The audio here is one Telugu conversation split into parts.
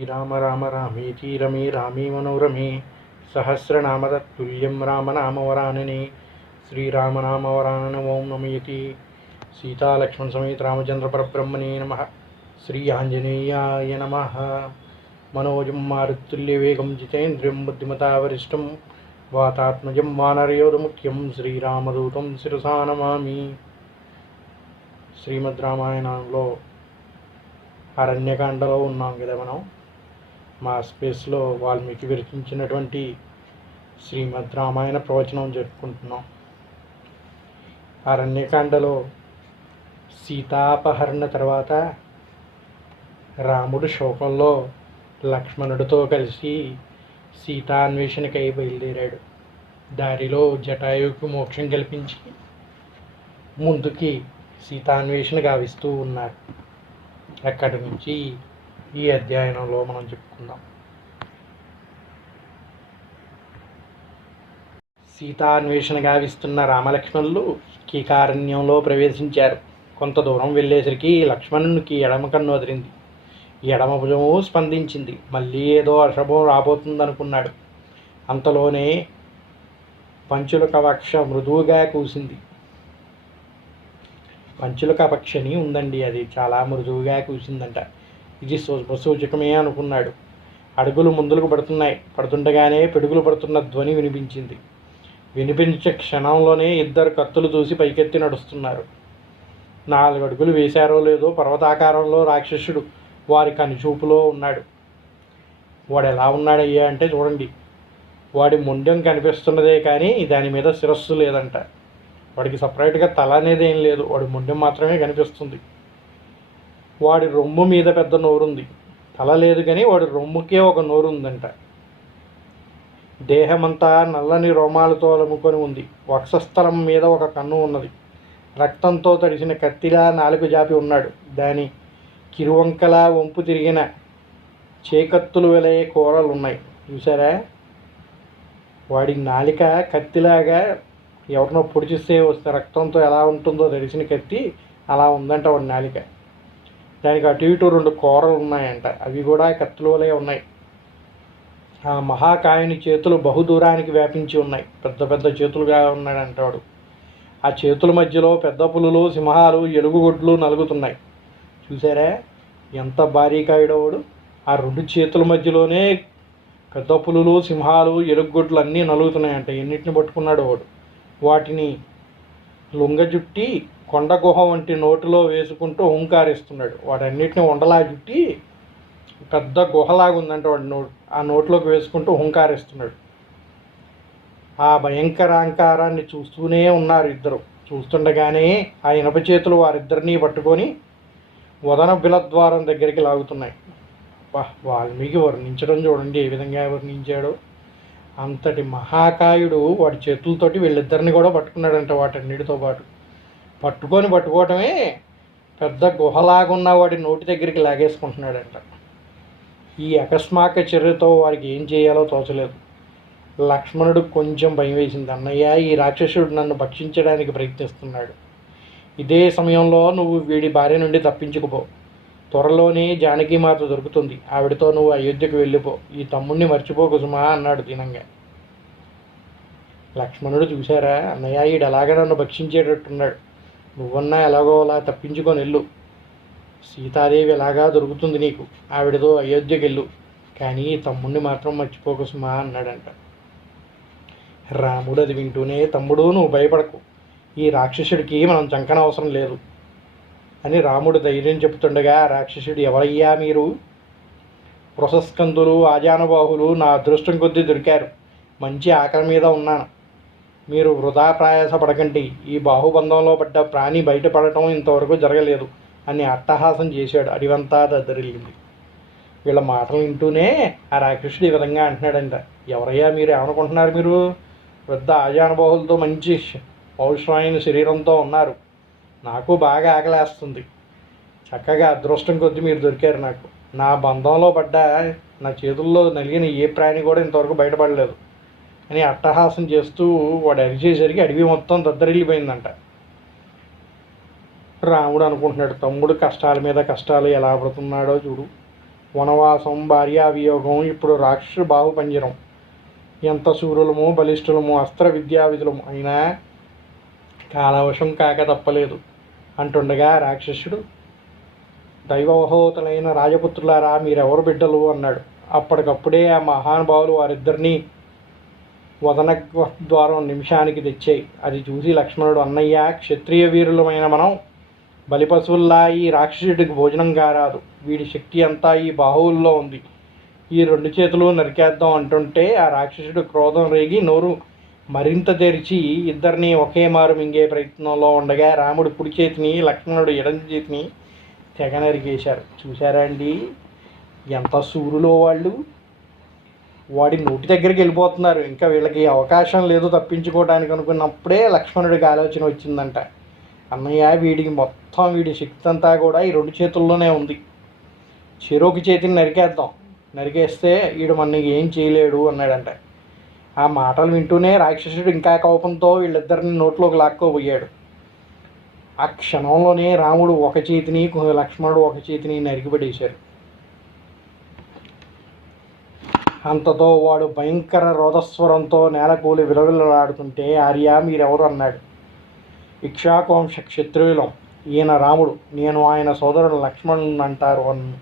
రామ రామ రామే రమే రామే మనోరమే సహస్రనామతత్తుల్యం రామనామవరాననే శ్రీరామనామవరానన ఓం నమయతి సీతాలక్ష్మణ సమేత రామచంద్ర పరబ్రహ్మణే నమ శ్రీ ఆంజనేయాయ నమ మనోజం మారుతుల్యవేగం జితేంద్రియం బుద్ధిమతావరిష్టం వాతాత్మజం వానరయోధముఖ్యం శ్రీరామదూతం శిరసా నమామి శ్రీమద్ రామాయణంలో అరణ్యకాండలో ఉన్నాం కదా మనం మా స్పేస్లో వాల్మీకి విరచించినటువంటి శ్రీమద్ రామాయణ ప్రవచనం జరుపుకుంటున్నాం. అరణ్యకాండలో సీతాపహరణ తర్వాత రాముడు శోకంలో లక్ష్మణుడితో కలిసి సీతాన్వేషణకై బయలుదేరాడు. దారిలో జటాయువుకు మోక్షం కల్పించి ముందుకి సీతాన్వేషణ గావిస్తూ ఉన్నారు అక్కడి నుంచి ఈ అధ్యయనంలో మనం చెప్పుకుందాం. సీతాన్వేషణ గావిస్తున్న రామలక్ష్మణులు కీకారణ్యంలో ప్రవేశించారు. కొంత దూరం వెళ్ళేసరికి లక్ష్మణునికి ఎడమ కన్ను వదిలింది ఎడమ భుజము స్పందించింది. మళ్ళీ ఏదో అశుభం రాబోతుందనుకున్నాడు. అంతలోనే పంచుల వక్ష మృదువుగా కూసింది. పంచులక కవక్షని ఉందండి అది. చాలా మృదువుగా కూసిందంట. ఇది శుభ సూచకమే అనుకున్నాడు. అడుగులు ముందులకు పడుతున్నాయి. పడుతుండగానే పిడుగులు పడుతున్న ధ్వని వినిపించింది. వినిపించే క్షణంలోనే ఇద్దరు కత్తులు చూసి పైకెత్తి నడుస్తున్నారు. నాలుగు అడుగులు వేశారో లేదో పర్వతాకారంలో రాక్షసుడు వారి కనుచూపులో ఉన్నాడు. వాడు ఎలా ఉన్నాడయ్యా అంటే చూడండి. వాడి ముండ్యం కనిపిస్తున్నదే కానీ దాని మీద శిరస్సు లేదంట. వాడికి సపరేట్గా తల అనేది ఏం లేదు. వాడి ముండ్యం మాత్రమే కనిపిస్తుంది. వాడి రొమ్ము మీద పెద్ద నోరుంది. తల లేదు కానీ వాడి రొమ్ముకే ఒక నోరు ఉందంట దేహమంతా నల్లని రోమాలతో అలుముకొని ఉంది. వక్షస్థలం మీద ఒక కన్ను ఉన్నది. రక్తంతో తడిసిన కత్తిలా నాలుగు జాపి ఉన్నాడు. దాని కిరువంకలా వంపు తిరిగిన చేకత్తులు వెలే కూరలు ఉన్నాయి చూసారా వాడి నాలిక కత్తిలాగా ఎవరినో పొడిచిస్తే వస్తే రక్తంతో ఎలా ఉంటుందో తెలిసిన కత్తి అలా ఉందంట వాడి నాలిక. దానికి అటు ఇటు రెండు కూరలు ఉన్నాయంట. అవి కూడా కత్తిలోలే వలె ఉన్నాయి. ఆ మహాకాయుని చేతులు బహుదూరానికి వ్యాపించి ఉన్నాయి. పెద్ద పెద్ద చేతులుగా ఉన్నాడంట వాడు. ఆ చేతుల మధ్యలో పెద్ద పులులు సింహాలు ఎలుగుగొడ్లు నలుగుతున్నాయి. చూసారా? ఎంత భారీకాయుడో వాడు. ఆ రెండు చేతుల మధ్యలోనే పెద్ద పులులు సింహాలు ఎలుగుగొడ్లు అన్నీ నలుగుతున్నాయంట. ఎన్నిటిని పట్టుకున్నాడు వాడు? వాటిని లుంగజుట్టి కొండ గుహ వంటి నోటిలో వేసుకుంటూ ఓంకారిస్తున్నాడు వాటన్నిటిని ఉండలా జుట్టి పెద్ద గుహలాగా ఉందంటే వాడి నోట్ ఆ నోట్లోకి వేసుకుంటూ హుంకారిస్తున్నాడు. ఆ భయంకరాంకారాన్ని చూస్తూనే ఉన్నారు ఇద్దరు. చూస్తుండగానే ఆ ఇనప చేతులు వారిద్దరినీ పట్టుకొని వదన బిలద్వారం దగ్గరికి లాగుతున్నాయి. వాల్మీకి వర్ణించడం చూడండి ఏ విధంగా వర్ణించాడో. అంతటి మహాకాయుడు వాడి చేతులతోటి వీళ్ళిద్దరిని కూడా పట్టుకున్నాడంట వాటన్నిటితో పాటు. పట్టుకొని పట్టుకోవటమే పెద్ద గుహలాగున్న వాడి నోటి దగ్గరికి లాగేసుకుంటున్నాడంట. ఈ అకస్మాక చర్యతో వారికి ఏం చేయాలో తోచలేదు. లక్ష్మణుడు కొంచెం భయం వేసింది. అన్నయ్య ఈ రాక్షసుడు నన్ను భక్షించడానికి ప్రయత్నిస్తున్నాడు. ఇదే సమయంలో నువ్వు వీడి భార్య నుండి తప్పించుకుపో. త్వరలోనే జానకీమాత దొరుకుతుంది. ఆవిడతో నువ్వు అయోధ్యకు వెళ్ళిపో. ఈ తమ్ముణ్ణి మర్చిపోకు సుమా అన్నాడు దీనంగా. లక్ష్మణుడు చూశారా? అన్నయ్య ఈడు అలాగే నన్ను భక్షించేటట్టున్నాడు. నువ్వన్నా ఎలాగో అలా తప్పించుకొని వెళ్ళు. సీతాదేవి ఎలాగా దొరుకుతుంది నీకు? ఆవిడతో అయోధ్యకి వెళ్ళు. కానీ ఈ మాత్రం మర్చిపోకు సుమా అన్నాడంట. రాముడు అది వింటూనే తమ్ముడు నువ్వు భయపడకు. ఈ రాక్షసుడికి మనం చంకన అవసరం లేదు. అని రాముడు ధైర్యం చెప్తుండగా రాక్షసుడు ఎవరయ్యా మీరు? వృషస్కందులు ఆజానుబాహులు నా అదృష్టం కొద్దీ దొరికారు. మంచి ఆకలి మీద ఉన్నాను. మీరు వృధా ప్రయాస పడకండి. ఈ బాహుబంధంలో పడ్డ ప్రాణి బయటపడటం ఇంతవరకు జరగలేదు అని అట్టహాసం చేశాడు అడివంతా దద్దరిల్లింది. వీళ్ళ మాటలు వింటూనే ఆ రాక్షసుడు ఈ విధంగా అంటున్నాడంట ఎవరయ్యా మీరు? ఏమనుకుంటున్నారు మీరు? పెద్ద ఆజానుబాహులతో మంచి పౌరుషమైన శరీరంతో ఉన్నారు. నాకు బాగా ఆకలేస్తుంది. చక్కగా అదృష్టం కొద్దీ మీరు దొరికారు నాకు. నా బంధంలో పడ్డ నా చేతుల్లో నలిగిన ఏ ప్రాణి కూడా ఇంతవరకు బయటపడలేదు. అని అట్టహాసం చేస్తూ వాడు అరిచేసరికి అడవి మొత్తం దద్దరిల్లిపోయిందంట. రాముడు అనుకుంటున్నాడు తమ్ముడు కష్టాల మీద కష్టాలు ఎలా పడుతున్నాడో చూడు. వనవాసం భార్యావియోగం ఇప్పుడు రాక్షసు బాహు పంజరం ఎంత శూరులము బలిష్ఠులము అస్త్ర విద్యావిధులము అయినా కాలవశం కాక తప్పలేదు. అంటుండగా రాక్షసుడు దైవవహోతలైన రాజపుత్రులారా మీరెవరు బిడ్డలు అన్నాడు. అప్పటికప్పుడే ఆ మహానుభావులు వారిద్దరినీ వదన ద్వారం నిమిషానికి తెచ్చాయి. అది చూసి లక్ష్మణుడు అన్నయ్య క్షత్రియ వీరులమైన మనం బలిపశువుల్లా ఈ రాక్షసుడికి భోజనం కారాదు. వీడి శక్తి అంతా ఈ బాహువుల్లో ఉంది. ఈ రెండు చేతులు నరికేద్దాం అంటుంటే ఆ రాక్షసుడు క్రోధం రేగి నోరు మరింత తెరిచి ఇద్దరిని ఒకే మారు మింగే ప్రయత్నంలో ఉండగా రాముడు కుడి చేతిని లక్ష్మణుడు ఎడం చేతిని తెగ నరికేశారు. చూసారా అండి? ఎంత సూరులో వాళ్ళు. వాడి నోటి దగ్గరికి వెళ్ళిపోతున్నారు. ఇంకా వీళ్ళకి అవకాశం లేదు తప్పించుకోవడానికి అనుకున్నప్పుడే లక్ష్మణుడికి ఆలోచన వచ్చిందంట. అన్నయ్య వీడికి మొత్తం వీడి శక్తి అంతా కూడా ఈ రెండు చేతుల్లోనే ఉంది. చెరోకి చేతిని నరికేద్దాం. నరికేస్తే వీడు మనకి ఏం చేయలేడు అన్నాడంట. ఆ మాటలు వింటూనే రాక్షసుడు ఇంకా కోపంతో వీళ్ళిద్దరిని నోట్లోకి లాక్కోబోయాడు. ఆ క్షణంలోనే రాముడు ఒక చేతిని లక్ష్మణుడు ఒక చేతిని నరికిపడేశారు. అంతతో వాడు భయంకర రోధస్వరంతో నేలకూలి విలవిలలాడుతుంటే ఆర్య మీరెవరు? అన్నాడు. ఇక్షాకోంశ క్షత్రియులం ఈయన రాముడు. నేను ఆయన సోదరుడు లక్ష్మణుని అంటారు అని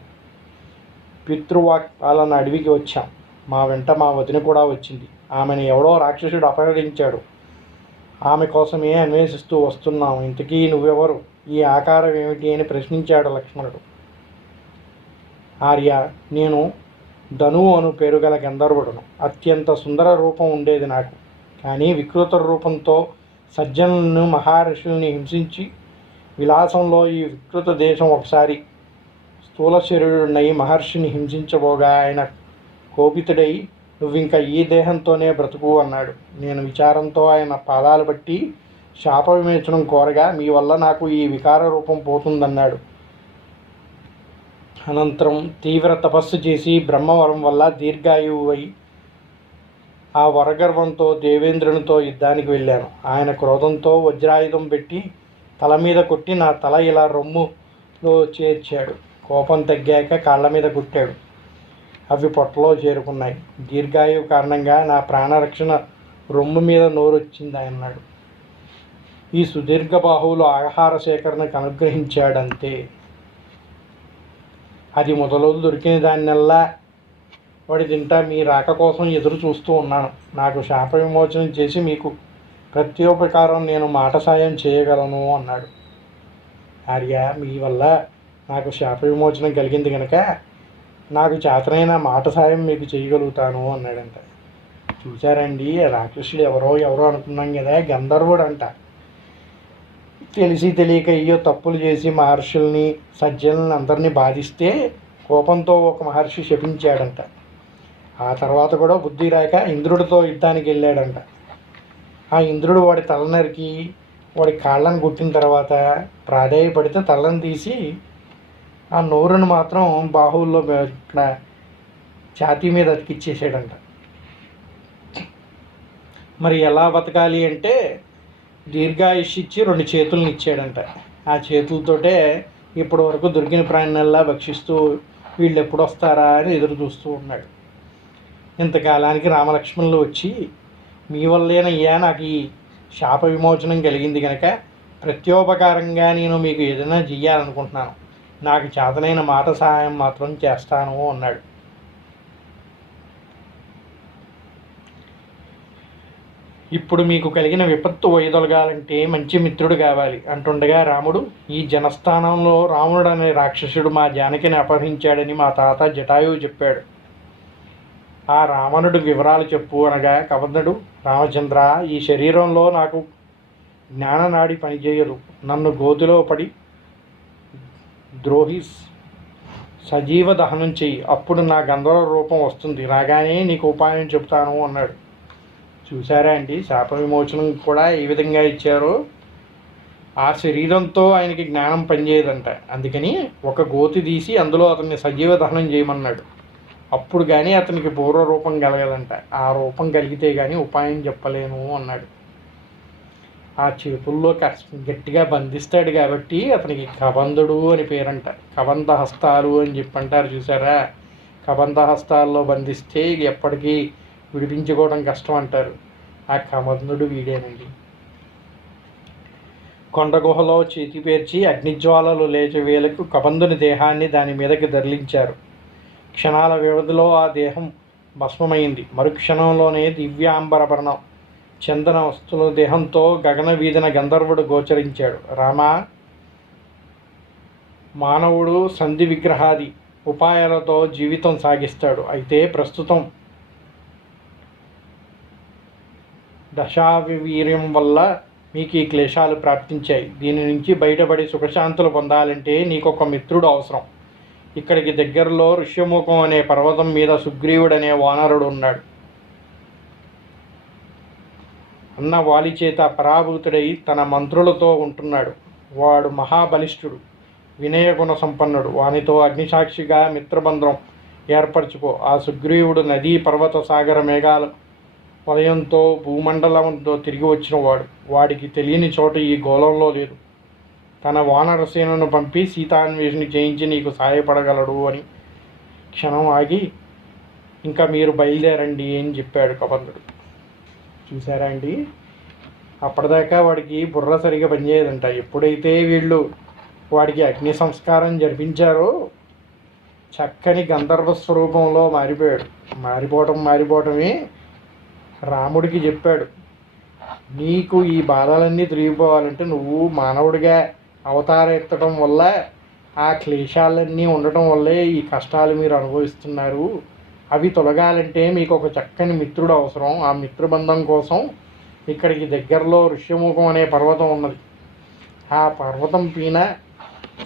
పితృవాక్ పాలన అడవికి వచ్చాం. మా వెంట మా వదిన కూడా వచ్చింది. ఆమెను ఎవడో రాక్షసుడు అపహరించాడు. ఆమె కోసమే అన్వేషిస్తూ వస్తున్నాం ఇంతకీ నువ్వెవరు? ఈ ఆకారం ఏమిటి అని ప్రశ్నించాడు లక్ష్మణుడు. ఆర్య నేను ధనువు అను పేరు గల గంధర్వుడును. అత్యంత సుందర రూపం ఉండేది నాకు. కానీ వికృత రూపంతో సజ్జనులను మహర్షుల్ని హింసించి విలాసంలో ఈ వికృత దేశం ఒకసారి స్థూల శరీరుడినై మహర్షిని హింసించబోగా ఆయన కోపితుడై నువ్వు ఇంకా ఈ దేహంతోనే బ్రతుకు అన్నాడు. నేను విచారంతో ఆయన పాదాలు బట్టి శాప విమోచనం కోరగా మీ వల్ల నాకు ఈ వికార రూపం పోతుందన్నాడు. అనంతరం తీవ్ర తపస్సు చేసి బ్రహ్మవరం వల్ల దీర్ఘాయువు అయి ఆ వరగర్వంతో దేవేంద్రునితో యుద్ధానికి వెళ్ళాను. ఆయన క్రోధంతో వజ్రాయుధం పెట్టి తల మీద కొట్టి నా తల ఇలా రొమ్ములో చేర్చాడు. కోపం తగ్గాక కాళ్ళ మీద కుట్టాడు. అవి పొట్టలో చేరుకున్నాయి. దీర్ఘాయువు కారణంగా నా ప్రాణరక్షణ రొమ్ము మీద నోరొచ్చింది అన్నాడు ఈ సుదీర్ఘ బాహువులు ఆహార సేకరణకు అనుగ్రహించాడంతే. అది మొదలు దొరికిన దానిల్లా వాడి తింటా మీ రాక కోసం ఎదురు చూస్తూ ఉన్నాను. నాకు శాప విమోచనం చేసి మీకు ప్రత్యోపకారం నేను మాట సాయం చేయగలను అన్నాడు. ఆర్య మీ వల్ల నాకు శాప విమోచనం కలిగింది కనుక నాకు చేతనైన మాట సాయం మీకు చేయగలుగుతాను అన్నాడంట. చూశారండి రాక్షసుడు ఎవరో ఎవరో అనుకున్నాం కదా గంధర్వుడు అంట తెలిసి తెలియక అయ్యో తప్పులు చేసి మహర్షుల్ని సజ్జనుల్ని అందరినీ బాధిస్తే కోపంతో ఒక మహర్షి శపించాడంట. ఆ తర్వాత కూడా బుద్ధి రాక ఇంద్రుడితో యుద్ధానికి వెళ్ళాడంట. ఆ ఇంద్రుడు వాడి తల నరికి వాడి కాళ్ళను గుట్టిన తర్వాత ప్రాధాయపడితే తలను తీసి ఆ నోరును మాత్రం బాహువుల్లో ఇక్కడ ఛాతీ మీద అతికిచ్చేసాడంట. మరి ఎలా బతకాలి అంటే దీర్ఘాయుష్ ఇచ్చి రెండు చేతులను ఇచ్చాడంట. ఆ చేతులతోటే ఇప్పటి వరకు దొరికిన ప్రాణాలలా భక్షిస్తూ వీళ్ళు ఎప్పుడు వస్తారా అని ఎదురు చూస్తూ ఉన్నాడు. ఇంతకాలానికి రామలక్ష్మణులు వచ్చి మీ వల్లేనయ్యా నాకు ఈ శాప విమోచనం కలిగింది కనుక ప్రత్యోపకారంగా నేను మీకు ఏదైనా చెయ్యాలనుకుంటున్నాను. నాకు చేతనైన మాట సహాయం మాత్రం చేస్తాను అన్నాడు. ఇప్పుడు మీకు కలిగిన విపత్తు వైదొలగాలంటే మంచి మిత్రుడు కావాలి. అంటుండగా రాముడు ఈ జనస్థానంలో రాముడు అనే రాక్షసుడు మా జానకిని అపహరించాడని మా తాత జటాయువు చెప్పాడు. ఆ రావణుడు వివరాలు చెప్పు అనగా కవందుడు రామచంద్ర ఈ శరీరంలో నాకు జ్ఞాననాడి పనిచేయదు. నన్ను గోతిలో పడి ద్రోహి సజీవ దహనం చెయ్యి. అప్పుడు నా గంధర్వ రూపం వస్తుంది. రాగానే నీకు ఉపాయం చెప్తాను అన్నాడు. చూసారా అండి శాప విమోచనం కూడా ఏ విధంగా ఇచ్చారో. ఆ శరీరంతో ఆయనకి జ్ఞానం పనిచేయదంట. అందుకని ఒక గోతి తీసి అందులో అతన్ని సజీవ దహనం చేయమన్నాడు. అప్పుడు కానీ అతనికి పూర్వరూపం కలగదంట. ఆ రూపం కలిగితే కానీ ఉపాయం చెప్పలేను అన్నాడు. ఆ చేతుల్లో గట్టిగా బంధిస్తాడు కాబట్టి అతనికి కబంధుడు అని పేరంట. కబంధ హస్తాలు అని చెప్పి అంటారు చూసారా? కబంధహస్తాల్లో బంధిస్తే ఎప్పటికీ విడిపించుకోవడం కష్టం అంటారు ఆ కబంధుడు వీడేనండి. కొండ గుహలో చేతి పేర్చి అగ్నిజ్వాలలు లేచే వేలకు కబంధుని దేహాన్ని దాని మీదకి దరలించారు క్షణాల వ్యవధిలో ఆ దేహం భస్మమైంది. మరుక్షణంలోనే దివ్యాంబరభరణం చందన వస్తుల దేహంతో గగన వీధిన గంధర్వుడు గోచరించాడు. రామ మానవుడు సంధి విగ్రహాది ఉపాయాలతో జీవితం సాగిస్తాడు. అయితే ప్రస్తుతం దశావివీర్యం వల్ల మీకు ఈ క్లేశాలు ప్రాప్తించాయి. దీని నుంచి బయటపడి సుఖశాంతులు పొందాలంటే నీకు ఒక మిత్రుడు అవసరం. ఇక్కడికి దగ్గరలో ఋష్యముఖం అనే పర్వతం మీద సుగ్రీవుడు అనే వానరుడు ఉన్నాడు. అన్న వాలి చేత పరాభూతుడై తన మంత్రులతో ఉంటున్నాడు. వాడు మహాబలిష్ఠుడు వినయగుణ సంపన్నుడు. వానితో అగ్నిసాక్షిగా మిత్రబంధం ఏర్పరచుకో. ఆ సుగ్రీవుడు నదీ పర్వత సాగర మేఘాల వలయంతో భూమండలంతో తిరిగి వచ్చిన వాడు వాడికి తెలియని చోట ఈ గోళంలో లేదు. తన వానరసేనను పంపి సీతాన్వేషణ చేయించి నీకు సహాయపడగలడు అని క్షణం ఆగి ఇంకా మీరు బయలుదేరండి అని చెప్పాడు కబంధుడు. చూసారా అండి? అప్పటిదాకా వాడికి బుర్ర సరిగా పనిచేయదంట. ఎప్పుడైతే వీళ్ళు వాడికి అగ్ని సంస్కారం జరిపించారో చక్కని గంధర్వ స్వరూపంలో మారిపోయాడు. మారిపోవటం మారిపోవటమే రాముడికి చెప్పాడు. నీకు ఈ బాధలన్నీ తొలగిపోవాలంటే నువ్వు మానవుడిగా అవతారెత్తడం వల్ల ఆ క్లేశాలన్నీ ఉండటం వల్లే ఈ కష్టాలు మీరు అనుభవిస్తున్నారు. అవి తొలగాలంటే మీకు ఒక చక్కని మిత్రుడు అవసరం. ఆ మిత్రబంధం కోసం ఇక్కడికి దగ్గరలో ఋష్యముఖం అనే పర్వతం ఉన్నది. ఆ పర్వతం పైన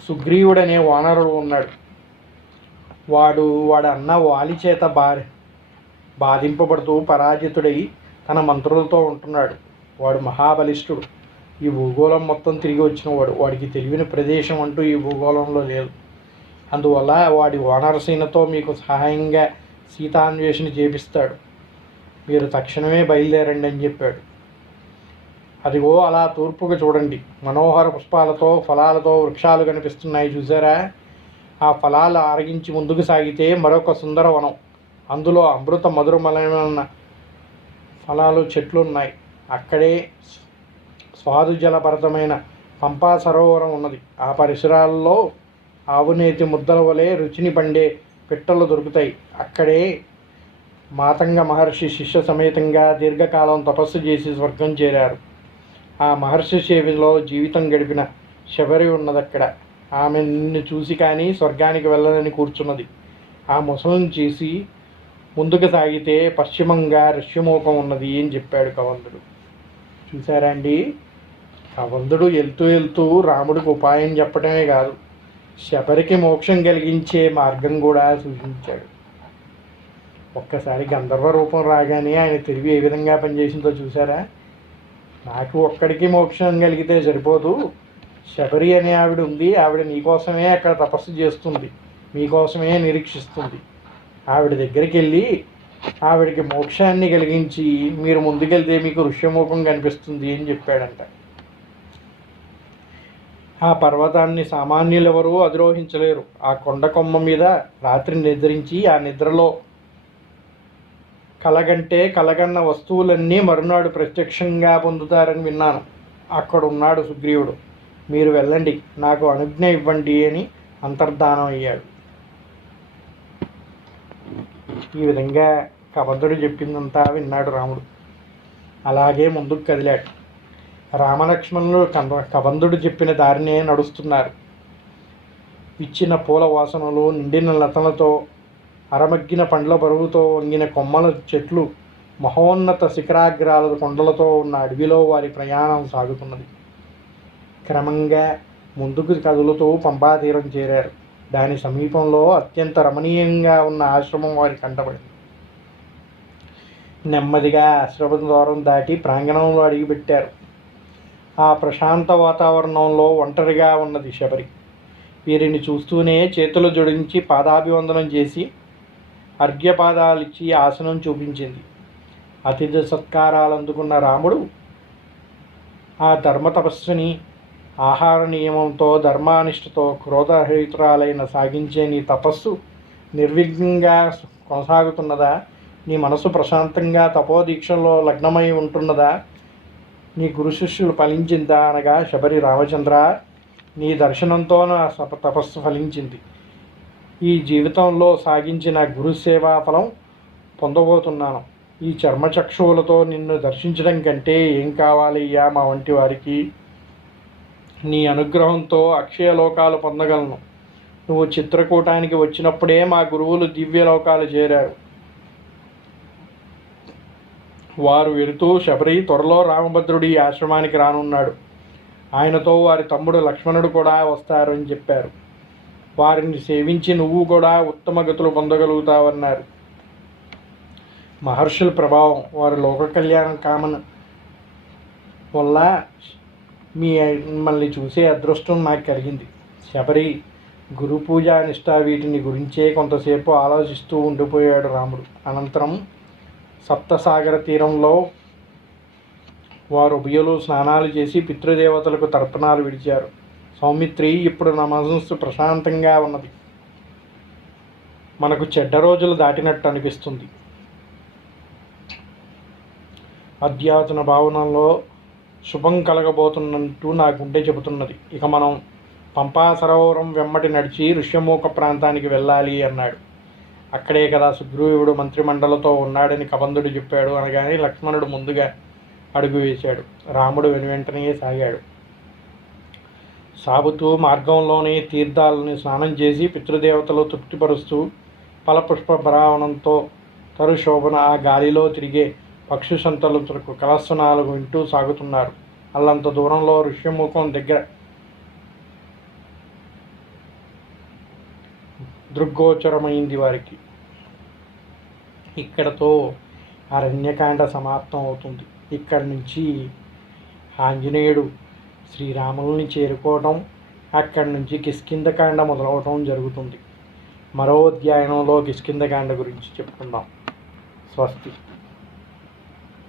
సుగ్రీవుడు అనే వానరుడు ఉన్నాడు. వాడు వాడు అన్న వాలి చేత బారి బాధింపబడుతూ పరాజితుడై తన మంత్రులతో ఉంటున్నాడు. వాడు మహాబలిష్ఠుడు. ఈ భూగోళం మొత్తం తిరిగి వచ్చిన వాడు వాడికి తెలియని ప్రదేశం అంటూ ఈ భూగోళంలో లేదు. అందువల్ల వాడి వానరసీనతో మీకు సహాయంగా సీతాన్వేషణ చేపిస్తాడు. మీరు తక్షణమే బయలుదేరండి అని చెప్పాడు. అదిగో అలా తూర్పుకు చూడండి. మనోహర పుష్పాలతో ఫలాలతో వృక్షాలు కనిపిస్తున్నాయి చూసారా? ఆ ఫలాలు ఆరగించి ముందుకు సాగితే మరొక సుందర వనం. అందులో అమృత మధురమలమైన ఫలాలు చెట్లు ఉన్నాయి. అక్కడే స్వాదు జలభరితమైన పంపా సరోవరం ఉన్నది. ఆ పరిసరాల్లో ఆవునేతి ముద్దల వలె రుచిని పండే పిట్టలు దొరుకుతాయి. అక్కడే మాతంగ మహర్షి శిష్య సమేతంగా దీర్ఘకాలం తపస్సు చేసి స్వర్గం చేరారు. ఆ మహర్షి సేవలో జీవితం గడిపిన శబరి ఉన్నదక్కడ. ఆమె నిన్ను చూసి కానీ స్వర్గానికి వెళ్ళదని కూర్చున్నది. ఆ ముసలిని చేసి ముందుకు సాగితే పశ్చిమంగా ఋష్యమూకం ఉన్నది అని చెప్పాడు కవందుడు. చూసారా అండి? కవందుడు వెళ్తూ వెళ్తూ రాముడికి ఉపాయం చెప్పడమే కాదు. శబరికి మోక్షం కలిగించే మార్గం కూడా సూచించాడు. ఒక్కసారి గంధర్వ రూపం రాగానే ఆయన తిరిగి ఏ విధంగా పనిచేసిందో చూసారా నాకు ఒక్కడికి మోక్షం కలిగితే సరిపోదు. శబరి అనే ఆవిడ ఉంది. ఆవిడ నీకోసమే అక్కడ తపస్సు చేస్తుంది. మీకోసమే నిరీక్షిస్తుంది. ఆవిడ దగ్గరికి వెళ్ళి ఆవిడకి మోక్షాన్ని కలిగించి మీరు ముందుకెళ్తే మీకు ఋష్యమూపం కనిపిస్తుంది అని చెప్పాడంట. ఆ పర్వతాన్ని సామాన్యులు ఎవరూ అధిరోహించలేరు. ఆ కొండ కొమ్మ మీద రాత్రి నిద్రించి ఆ నిద్రలో కలగంటే కలగన్న వస్తువులన్నీ మరునాడు ప్రత్యక్షంగా పొందుతారని విన్నాను. అక్కడ ఉన్నాడు సుగ్రీవుడు. మీరు వెళ్ళండి నాకు అనుజ్ఞ ఇవ్వండి అని అంతర్ధానం అయ్యాడు. ఈ విధంగా కబంధుడు చెప్పిందంతా విన్నాడు రాముడు. అలాగే ముందుకు కదిలాడు. రామలక్ష్మణులు కంద కబంధుడు చెప్పిన దారినే నడుస్తున్నారు. ఇచ్చిన పూల వాసనలు నిండిన లతలతో అరమగ్గిన పండ్ల బరువుతో వంగిన కొమ్మల చెట్లు మహోన్నత శిఖరాగ్రాల కొండలతో ఉన్న అడవిలో వారి ప్రయాణం సాగుతున్నది. క్రమంగా ముందుకు కదులుతూ పంపా తీరం చేరారు. దాని సమీపంలో అత్యంత రమణీయంగా ఉన్న ఆశ్రమం వారి కంటపడింది. నెమ్మదిగా ఆశ్రమం ద్వారం దాటి ప్రాంగణంలో అడిగిపెట్టారు. ఆ ప్రశాంత వాతావరణంలో ఒంటరిగా ఉన్నది శబరి. వీరిని చూస్తూనే చేతులు జోడించి పాదాభివందనం చేసి అర్ఘ్యపాదాలిచ్చి ఆసనం చూపించింది. అతిథి సత్కారాలు అందుకున్న రాముడు ఆ ధర్మ తపస్సుని ఆహార నియమంతో ధర్మానిష్టతో క్రోధరహితురాలైన సాగించే నీ తపస్సు నిర్విఘ్నంగా కొనసాగుతున్నదా? నీ మనసు ప్రశాంతంగా తపోదీక్షలో లగ్నమై ఉంటున్నదా? నీ గురు శిష్యులు ఫలించిందా అనగా శబరి రామచంద్ర నీ దర్శనంతో నా సప- తపస్సు ఫలించింది. ఈ జీవితంలో సాగించిన గురు సేవా ఫలం పొందబోతున్నాను. ఈ చర్మచక్షువులతో నిన్ను దర్శించడం కంటే ఏం కావాలి అయ్యా మా వంటి వారికి? నీ అనుగ్రహంతో అక్షయ లోకాలు పొందగలను. నువ్వు చిత్రకూటానికి వచ్చినప్పుడే మా గురువులు దివ్యలోకాలు చేరారు. వారు వెళుతూ శబరి త్వరలో రామభద్రుడి ఆశ్రమానికి రానున్నాడు. ఆయనతో వారి తమ్ముడు లక్ష్మణుడు కూడా వస్తారని చెప్పారు. వారిని సేవించి నువ్వు కూడా ఉత్తమ గతులు పొందగలుగుతావన్నారు. మహర్షుల ప్రభావం వారి లోక కళ్యాణం కామన వల్ల మీ మిమ్మల్ని చూసే అదృష్టం నాకు కలిగింది. శబరి గురు పూజ నిష్ఠ వీటిని గురించే కొంతసేపు ఆలోచిస్తూ ఉండిపోయాడు రాముడు. అనంతరం సప్తసాగర తీరంలో వారు ఉభయలు స్నానాలు చేసి పితృదేవతలకు తర్పణాలు విడిచారు. సౌమిత్రి ఇప్పుడు నా మనసు ప్రశాంతంగా ఉన్నది. మనకు చెడ్డ రోజులు దాటినట్టు అనిపిస్తుంది. అధ్యాత్మ భావనలో శుభం కలగబోతున్నట్టు నా గుండె చెబుతున్నది. ఇక మనం పంపా సరోవరం వెమ్మటి నడిచి ఋష్యమూక ప్రాంతానికి వెళ్ళాలి అన్నాడు. అక్కడే కదా సుగ్రీవుడు మంత్రిమండలతో ఉన్నాడని కబంధుడు చెప్పాడు అనగానే లక్ష్మణుడు ముందుగా అడుగు వేశాడు. రాముడు వెనువెంటనే సాగాడు. సాగుతూ మార్గంలోనే తీర్థాలని స్నానం చేసి పితృదేవతలు తృప్తిపరుస్తూ ఫలపుష్ప భరావణంతో తరుశోభన ఆ గాలిలో తిరిగే పక్షి సంతలు కలస్వనాలు వింటూ సాగుతున్నారు. అల్లంత దూరంలో ఋష్యముఖం దగ్గర దృగ్గోచరమైంది వారికి. ఇక్కడతో అరణ్యకాండ సమాప్తం అవుతుంది. ఇక్కడి నుంచి ఆంజనేయుడు శ్రీరాముల్ని చేరుకోవటం అక్కడి నుంచి కిష్కిందకాండ మొదలవటం జరుగుతుంది. మరో అధ్యాయంలో కిష్కిందకాండ గురించి చెప్పుకుందాం. స్వస్తి.